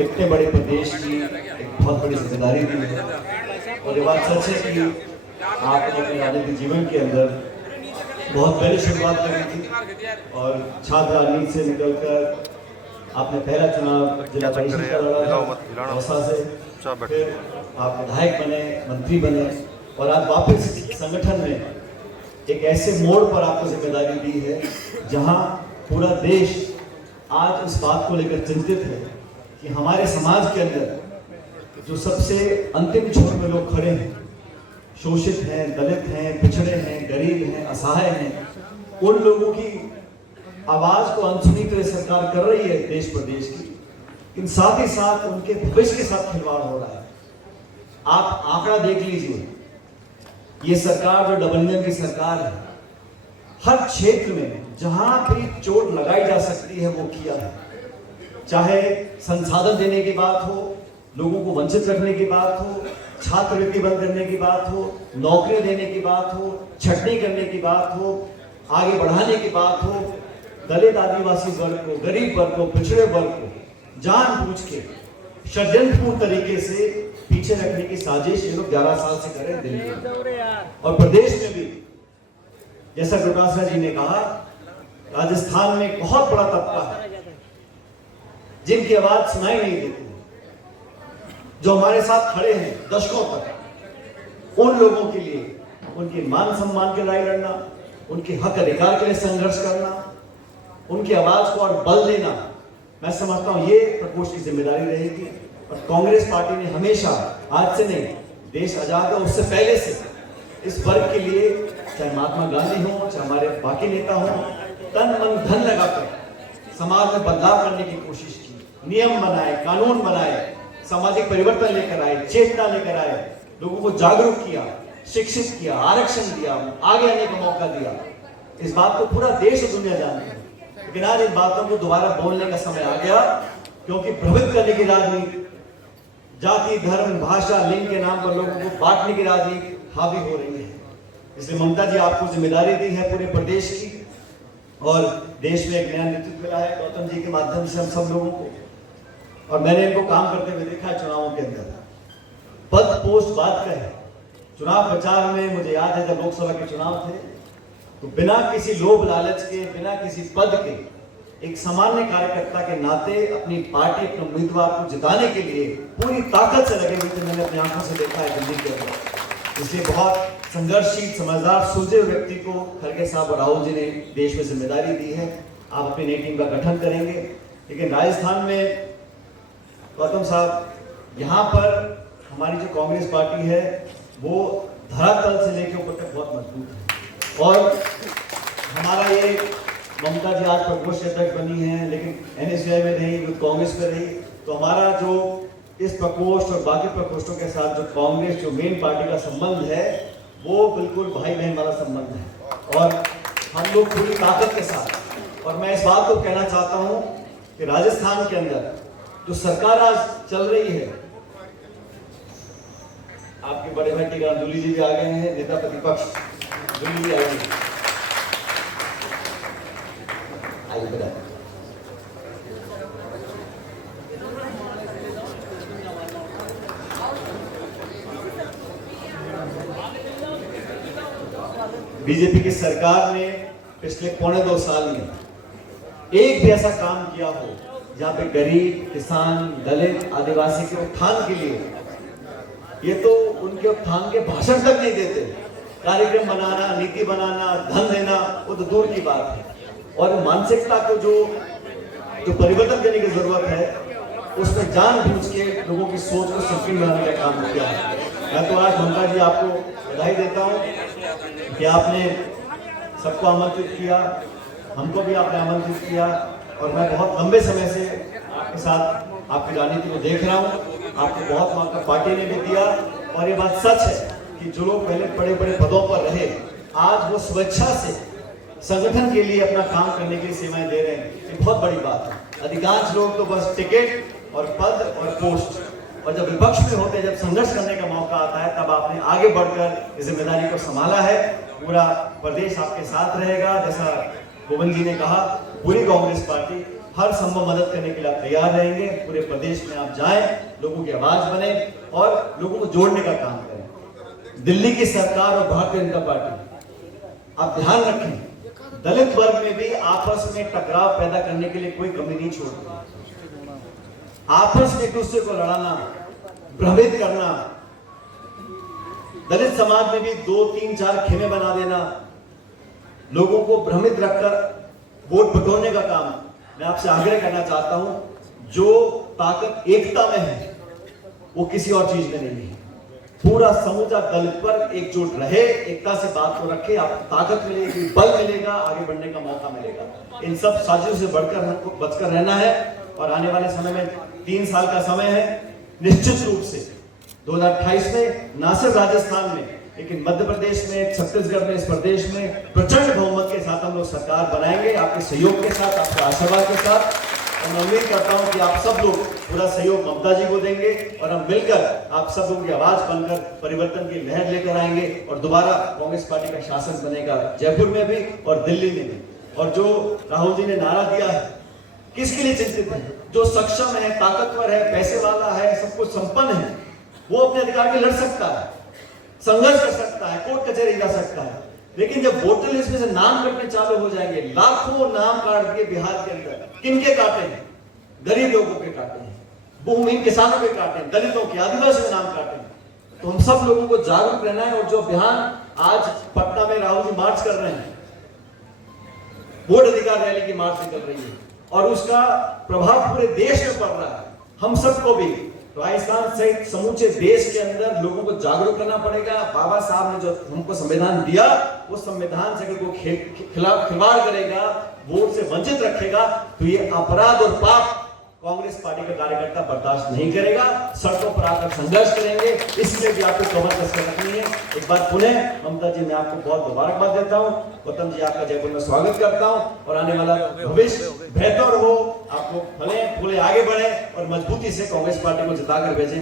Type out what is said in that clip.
इतने बड़े प्रदेश की एक बहुत बड़ी जिम्मेदारी दी है। और ये बात सच है कि आपने अपने राजनीतिक जीवन के अंदर बहुत पहले शुरुआत करी थी और छात्र राजनीति से निकलकर आपने पहला चुनाव जिला परिषद का लड़ा दौसा से, फिर आप विधायक बने, मंत्री बने और आज वापस संगठन में एक ऐसे मोड़ पर आपको जिम्मेदारी दी है जहां पूरा देश आज इस बात को लेकर चिंतित है कि हमारे समाज के अंदर जो सबसे अंतिम छोर में लोग खड़े हैं, शोषित हैं, दलित हैं, पिछड़े हैं, गरीब हैं, असहाय हैं, उन लोगों की आवाज को अनसुनी तो सरकार कर रही है देश प्रदेश की, लेकिन साथ ही साथ उनके भविष्य के साथ खिलवाड़ हो रहा है। आप आंकड़ा देख लीजिए, ये सरकार जो डबल इंजन की सरकार है, हर क्षेत्र में जहां भी चोट लगाई जा सकती है वो किया है। चाहे संसाधन देने की बात हो, लोगों को वंचित रखने की बात हो, छात्रवृत्ति बंद करने की बात हो, नौकरियां देने की बात हो, छटनी करने की बात हो, आगे बढ़ाने की बात हो, दलित आदिवासी वर्ग को, गरीब वर्ग को, पिछड़े वर्ग को जानबूझ के षड्यंत्रपूर्ण तरीके से पीछे रखने की साजिश ये लोग 11 साल से कर रहे हैं दिल्ली में। और प्रदेश में भी जैसा डोटासरा जी ने कहा, राजस्थान में एक बहुत बड़ा तबका है जिनकी आवाज सुनाई नहीं देती, जो हमारे साथ खड़े हैं दशकों तक। उन लोगों के लिए उनके मान सम्मान के लड़ाई लड़ना, उनके हक अधिकार के लिए संघर्ष करना, उनकी आवाज को और बल देना, मैं समझता हूं ये प्रकोष्ठ की जिम्मेदारी रहेगी। और कांग्रेस पार्टी ने हमेशा, आज से नहीं, देश आजाद है उससे पहले से इस वर्ग के लिए, चाहे महात्मा गांधी हो, चाहे हमारे बाकी नेता हो, तन मन धन लगाकर समाज में बदलाव करने की कोशिश की, नियम बनाए, कानून बनाए, सामाजिक परिवर्तन लेकर आए, चेतना लेकर आए, लोगों को जागरूक किया, शिक्षित किया, आरक्षण दिया, आगे आने का मौका दिया। इस बात को पूरा देश और दुनिया जानती है। लेकिन आज इन बातों को दोबारा बोलने का समय आ गया, क्योंकि भ्रमित करने की राजनीति, जाति, धर्म, भाषा, लिंग के नाम पर लोगों को बांटने की राजनीति हावी हो रही है। इसलिए ममता जी आपको जिम्मेदारी दी है पूरे प्रदेश की, और देश में एक नया नेतृत्व मिला है गौतम जी के माध्यम से हम सब लोगों को। और मैंने इनको काम करते हुए देखा है चुनावों के अंदर। पद पोस्ट बात का है। चुनाव प्रचार में मुझे याद है जब लोकसभा के चुनाव थे तो बिना किसी लोभ लालच के, बिना किसी पद के, एक सामान्य कार्यकर्ता के नाते अपनी पार्टी, अपने उम्मीदवार को जिताने के लिए पूरी ताकत से लगे हुए थे। मैंने अपनी आंखों से देखा है दिल्ली के अंदर। इसलिए बहुत संघर्षशील, समझदार, सुलझे हुए व्यक्ति को खड़गे साहब और राहुल जी ने देश में जिम्मेदारी दी है। आप अपनी नई टीम का गठन करेंगे। लेकिन राजस्थान में गौतम साहब, यहाँ पर हमारी जो कांग्रेस पार्टी है वो धरातल से लेकर ऊपर तक बहुत मजबूत है। और हमारा ये ममता जी आज प्रकोष्ठ अध्यक्ष बनी है, लेकिन NSUI में रही, कांग्रेस में रही, तो हमारा जो इस प्रकोष्ठ और बाकी प्रकोष्ठों के साथ जो कांग्रेस, जो मेन पार्टी का संबंध है, वो बिल्कुल भाई बहन वाला संबंध है। और हम लोग पूरी ताकत के साथ, और मैं इस बात को कहना चाहता हूँ कि राजस्थान के अंदर जो सरकार आज चल रही है, आपके बड़े भाई टीकाराम जूली जी भी आ गए हैं, नेता प्रतिपक्ष जूली जी आ गए हैं। बीजेपी की सरकार ने पिछले 1.25 साल में एक भी ऐसा काम किया हो जहां पे गरीब, किसान, दलित, आदिवासी के उत्थान के लिए, ये तो उनके उत्थान के भाषण तक नहीं देते, कार्यक्रम बनाना, नीति बनाना, धन देना वो तो दूर की बात है। और मानसिकता को जो परिवर्तन करने की जरूरत है, उसमें जानबूझ के लोगों की सोच को संकीर्ण बनाने का काम किया है। मैं तो आज ममता जी आपको बधाई देता हूँ कि आपने सबको आमंत्रित किया, हमको भी आपने आमंत्रित किया, और मैं बहुत लंबे समय से आपके साथ आपकी राजनीति को देख रहा हूँ। आपको बहुत मौका पार्टी ने भी दिया, और ये बात सच है कि जो लोग पहले बड़े बड़े पदों पर रहे, आज वो स्वेच्छा से संगठन के लिए अपना काम करने के लिए सेवाएं दे रहे हैं। ये बहुत बड़ी बात है। अधिकांश लोग तो बस टिकट और पद और पोस्ट, और जब विपक्ष में होते, जब संघर्ष करने का मौका आता है, तब आपने आगे बढ़कर इस जिम्मेदारी को संभाला है। पूरा प्रदेश आपके साथ रहेगा। जैसा गोविंद जी ने कहा, पूरी कांग्रेस पार्टी हर संभव मदद करने के लिए आप तैयार रहेंगे। पूरे प्रदेश में आप जाएं, लोगों की आवाज बने और लोगों को जोड़ने का काम करें। दिल्ली की सरकार और भारतीय जनता पार्टी, आप ध्यान रखें, दलित वर्ग में भी आपस में टकराव पैदा करने के लिए कोई कमी नहीं छोड़ती। आपस में एक दूसरे को लड़ाना, भ्रमित करना, दलित समाज में भी 2, 3, 4 खेमे बना देना, लोगों को भ्रमित रखकर वोट बटोरने का काम, मैं आपसे आग्रह करना चाहता हूं, जो ताकत एकता में है वो किसी और चीज में नहीं है। पूरा समूचा दलित पर एकजुट रहे, एकता से बात को रखे, आपको ताकत मिलेगी, बल मिलेगा, आगे बढ़ने का मौका मिलेगा। इन सब साजिशों से बढ़कर हमको बचकर रहना है और आने वाले समय में 3 साल का समय है। निश्चित रूप से 2028 में ना सिर्फ राजस्थान में, लेकिन मध्य प्रदेश में, छत्तीसगढ़ में, इस प्रदेश में प्रचंड बहुमत के साथ हम लोग सरकार बनाएंगे, आपके सहयोग के साथ, आपके आशीर्वाद के साथ। और मैं उम्मीद करता हूं कि आप सब लोग पूरा सहयोग ममता जी को देंगे और हम मिलकर आप सब लोगों की आवाज बनकर परिवर्तन की लहर लेकर आएंगे और दोबारा कांग्रेस पार्टी का शासन बनेगा, जयपुर में भी और दिल्ली में भी। और जो राहुल जी ने नारा दिया है, किसके लिए चिंतित है? जो सक्षम है, ताकतवर है, पैसे वाला है, सब कुछ संपन्न है, वो अपने अधिकार के लड़ सकता है, संघर्ष कर सकता है, कोर्ट कचहरी जा सकता है। लेकिन जब वोटर लिस्ट में से नाम कटने चालू हो जाएंगे, लाखों नाम काट दिए बिहार के अंदर, किनके काटे हैं? गरीब लोगों के काटे हैं, भूमिहीन किसानों के काटे हैं, दलितों के, आदिवासी के नाम काटे हैं। तो हम सब लोगों को जागरूक रहना है। और जो अभियान आज पटना में राहुल जी मार्च कर रहे हैं, वोट अधिकार रैली की मार्च निकल रही है और उसका प्रभाव पूरे देश में पड़ रहा है। हम सबको भी राजस्थान सहित समूचे देश के अंदर लोगों को जागरूक करना पड़ेगा। बाबा साहब ने जो हमको संविधान दिया, उस संविधान से अगर कोई खिलाफ खिलवाड़ करेगा, वोट से वंचित रखेगा, तो ये अपराध और पाप कांग्रेस पार्टी का कार्यकर्ता बर्दाश्त नहीं करेगा। सड़कों पर आकर संघर्ष करेंगे। इसलिए भी आपको कमर कसकर रखनी है। एक बार पुनः ममता जी, मैं आपको बहुत मुबारकबाद देता हूँ। गौतम जी, आपका जयपुर में स्वागत करता हूँ और आने वाला भविष्य बेहतर हो, आप लोग फले फूले आगे बढ़े और मजबूती से कांग्रेस पार्टी को जिताकर भेजें।